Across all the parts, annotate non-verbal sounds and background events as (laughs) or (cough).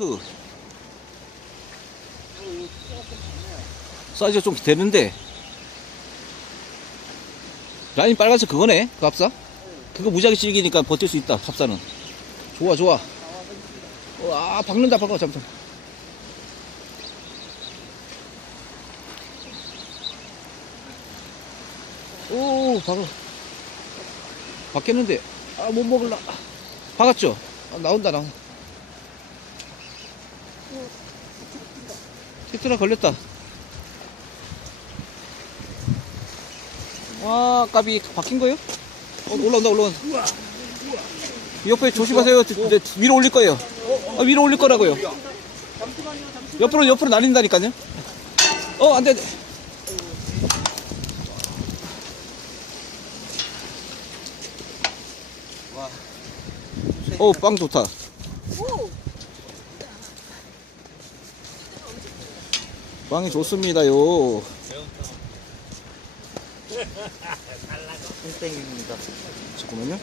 투. 사이즈가 좀 되는데. 라인 빨간색 그거네, 그 합사? 그거 무지하게 질기니까 버틸 수 있다, 합사는. 좋아, 좋아. 어, 아, 박는다, 박아, 잠깐. 오, 박아. 박겠는데. 아, 못 먹을라. 박았죠? 아, 나온다, 나온다. 티트라 걸렸다. 와, 까비 바뀐 거예요? 어, 올라온다, 올라온다. 옆에 조심하세요. 저- 저- 위로 올릴 거예요. 어, 위로 올릴 거라고요. 옆으로, 옆으로 날린다니까요. 어, 안 돼, 안 돼. 어, 빵 좋다. 빵이 좋습니다요. 땡땡입니다. (laughs) 잠깐만요.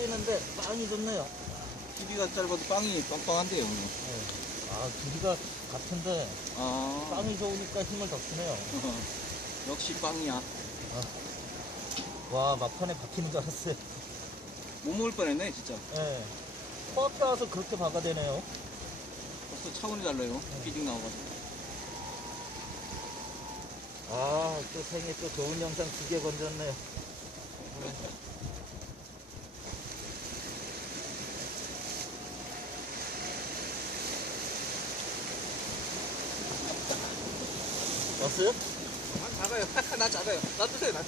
조금 딸리는데 빵이 좋네요. 길이가 짧아도 빵이 빵빵한데요. 오늘. 아, 길이가 같은데 아, 빵이 좋으니까 힘을 더 주네요. (laughs) 역시 빵이야. 와, 막판에 박히는 줄 알았어요. 못 먹을 뻔했네, 진짜. 예. 코앞에 와서 그렇게 박아대네요. 벌써 차원이 달라요. 비딩 나와가지고. 아, 또 생애 또 좋은 영상 두 개 건졌네요. 왔어요? (laughs) 아, 작아요. 나 작아요. 놔두세요, 나.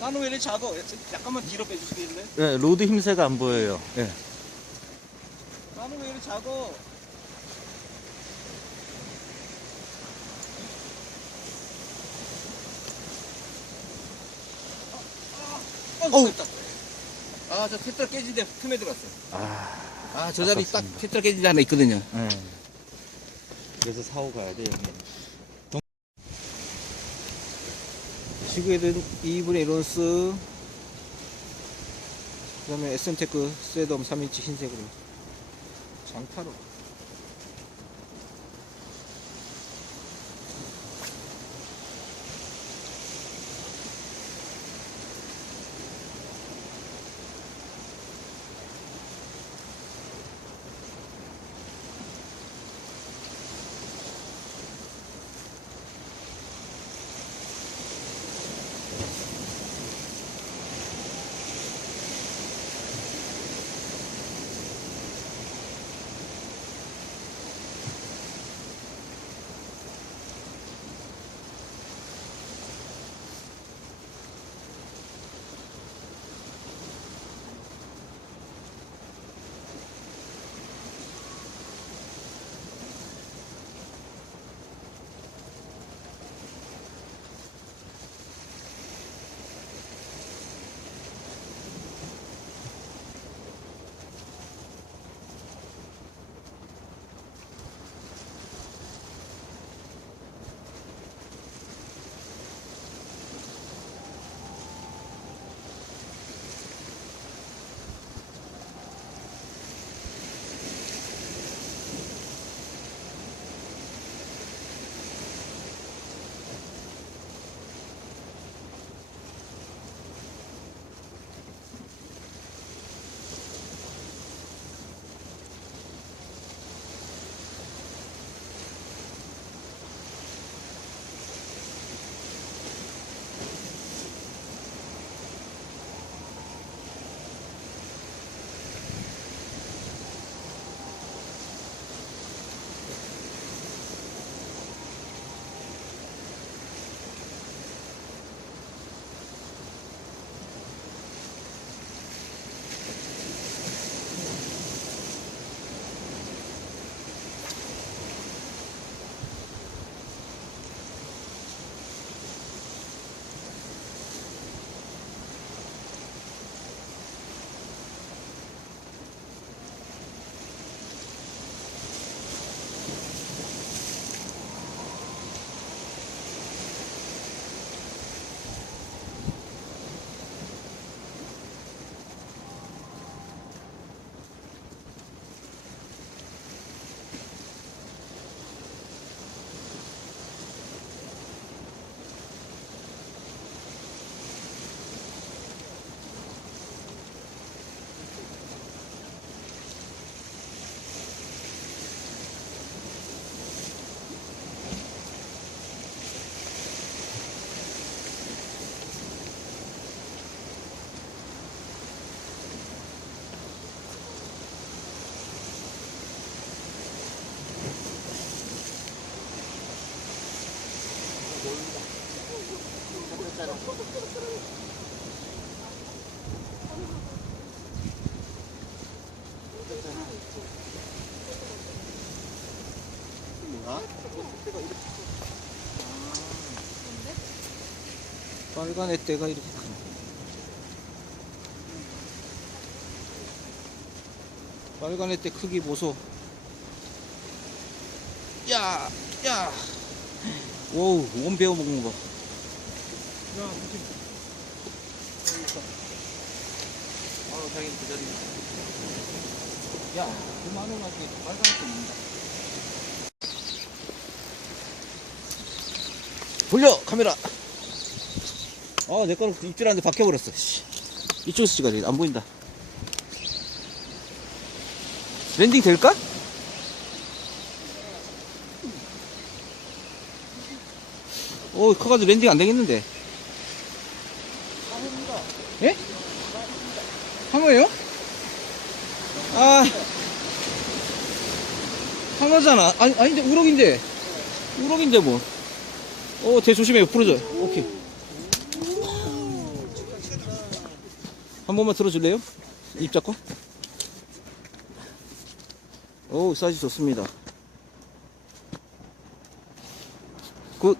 나는 왜 이렇게 작아? 약간만 뒤로 빼주시겠네? 네, 로드 힘새가 안 보여요. 예. 나는 왜 이렇게 작아? 어, 어우. 됐다. 아, 저 테트라 깨지는데 틈에 들어갔어. 아, 아, 저 자리 딱 아깝습니다. 테트라 깨진 데 하나 있거든요. 예. 그래서 사고 가야 돼, 형님. 지구에는 2분의 1온스 그 다음에 SM테크 셋덤 3인치 흰색으로 장타로 빨간 애대가 이렇게 크네. 빨간 애대 크기 보소. 야, 야. 오우, 원 베어 먹는 거. 야, 무슨. 아, 당연히 그 자리. 야, 그만 원하게 빨간 애대 먹는다. 돌려 카메라. 아, 내 거는 입질 안데 박혀버렸어. 씨. 이쪽에서 찍어야 돼. 안 보인다. 랜딩 될까? 오, 커가지고 랜딩 안 되겠는데. 예? 상어예요? 아, 상어잖아. 아니, 아닌데, 우럭인데. 우럭인데, 뭐. 오, 대 조심해요. 부러져. 오케이. 한 번만 들어줄래요? 입 잡고. 오, 사이즈 좋습니다. 굿.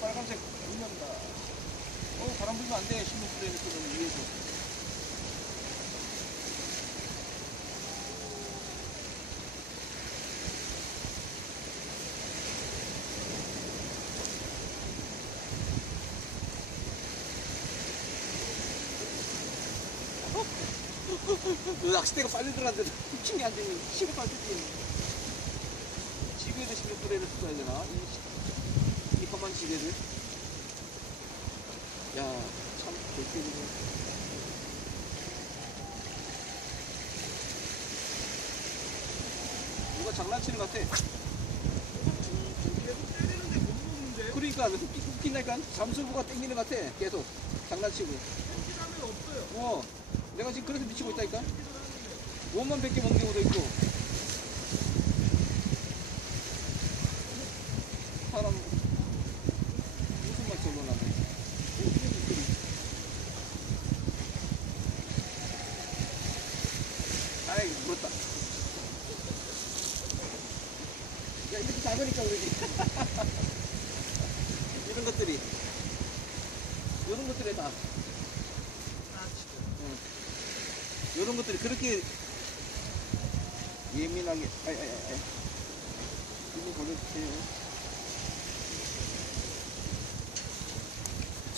빨간색 빛난다. 어, 바람 불면 안 돼. 신문 뿌려 놓고 위에서. 낚싯대가 빨리 들어갔는데 게안 되니 시로 빠지지. 지구에도 신경 뿌리를 써야 되나? 이, 이 험한 지게를. 야, 참, 개꿀이네. 누가 장난치는 것 같아. 그러니까 웃긴다니까 잠수부가 땡기는 것 같아 계속 장난치고 어 내가 지금 그래서 미치고 있다니까 원만 100개 먹는 경우도 있고. 사람 무슨 맛 절로 나네 아이 물었다. 야 이렇게 작으니까 그러지. (laughs) 이런 것들이. 이런 것들에 다. 응. 이런 것들이 그렇게 예민하게. 아이 아이 이거 걸려주세요.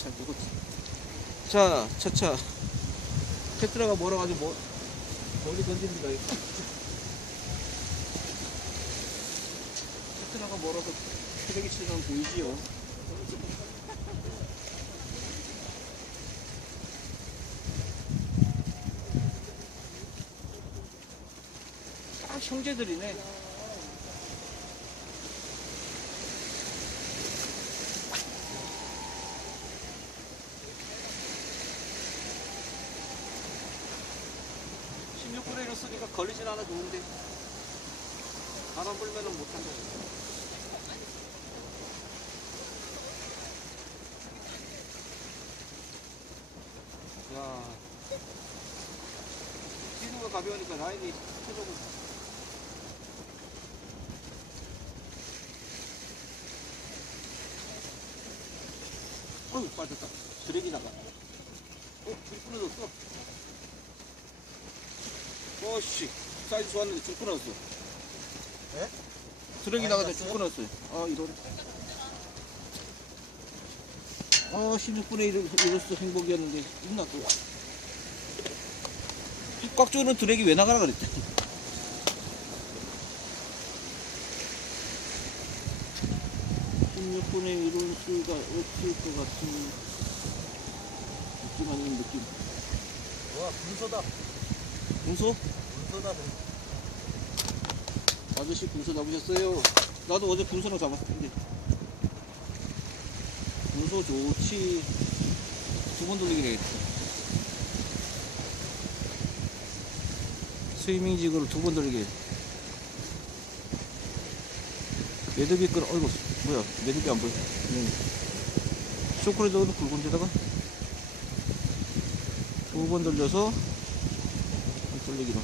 자 이거 자 차차 테트라가 몰아가지고 뭐 멀리 던집니다 이거. 테트라가 멀어서 치는 건 보이지요 형제들이네. 1을 쓰니까 걸리진 않아 좋은데 바람 불면은 못한다. 야, 피부가 가벼우니까 라인이 터져고 빠졌다 쓰레기 나가. 어? 줄 끊어졌어. 어씨 사이즈 좋았는데 줄 끊어졌어. 예? 쓰레기 나가서 줄 끊어졌어요 아 이런. 아 16분의 1을 이로써 행복이었는데 있나 또꽉 조는 드랙이 왜 나가라 그랬대 16분의 1을 수가 없을 것 같은 느낌 아닌 느낌 와, 분소다. 분소? 분소다. 아저씨 분소 잡으셨어요? 나도 어제 분소랑 잡았을 텐데 분소 좋지 두 번 돌리게 되겠다 스위밍직으로 두 번 돌리게 매듭이 끌어 어이구 뭐야 매듭이 안 보여 음. 쇼크레드로 굵은 데다가 두 번 돌려서 돌리기로.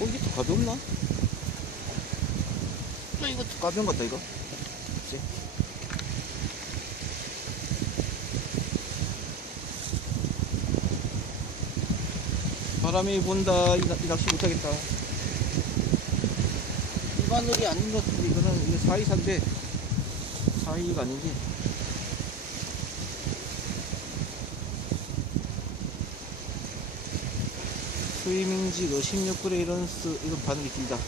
어, 이게 더 가벼웠나? 것 같다, 이거. 그치? 바람이 분다. 이, 나- 이 낚시 못하겠다. 일반놀이 아닌 것 같은데, 이거는, 이거 424인데, 422가 아니지. 스위밍지 그 16그레 이 런스, 이건 바늘이 길다.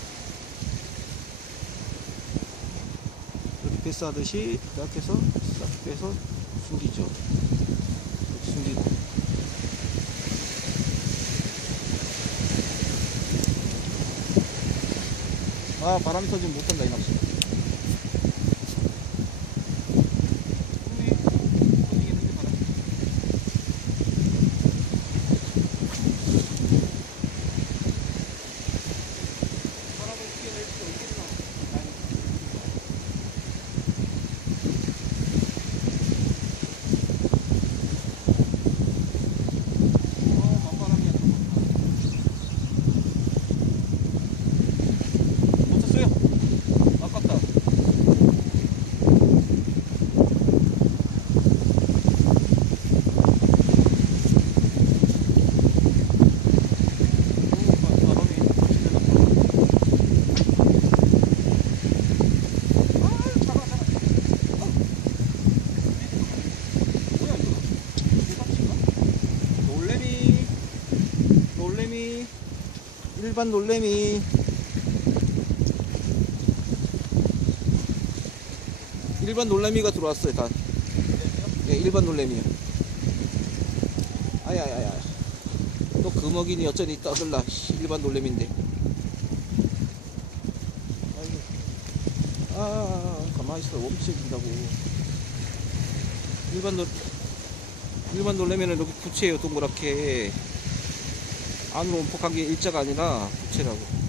이렇게 패스하듯이, 이렇게 해서, 싹 빼서 숨기죠. 숨기고. 아 바람이 터지면 못한다 이 낚시 못 쳤어요? 아깝다. 오, 바- 바람이 진짜 나쁘다. 아, 작아, 작아. 어. 뭐야, 이거? 개박치인가? 놀래미. 놀래미. 일반 놀래미. 일반 놀래미가 들어왔어요, 다. 예, 일반 놀래미요. 아야야야. 또 금어기니 어쩌니 떠들라. 씨, 일반 놀래미인데. 아이고. 아, 아, 아, 가만히 있어. 멈춰진다고. 일반 놀, 일반 놀래미는 이렇게 부채예요, 동그랗게. 안으로 움푹한 게 일자가 아니라 부채라고.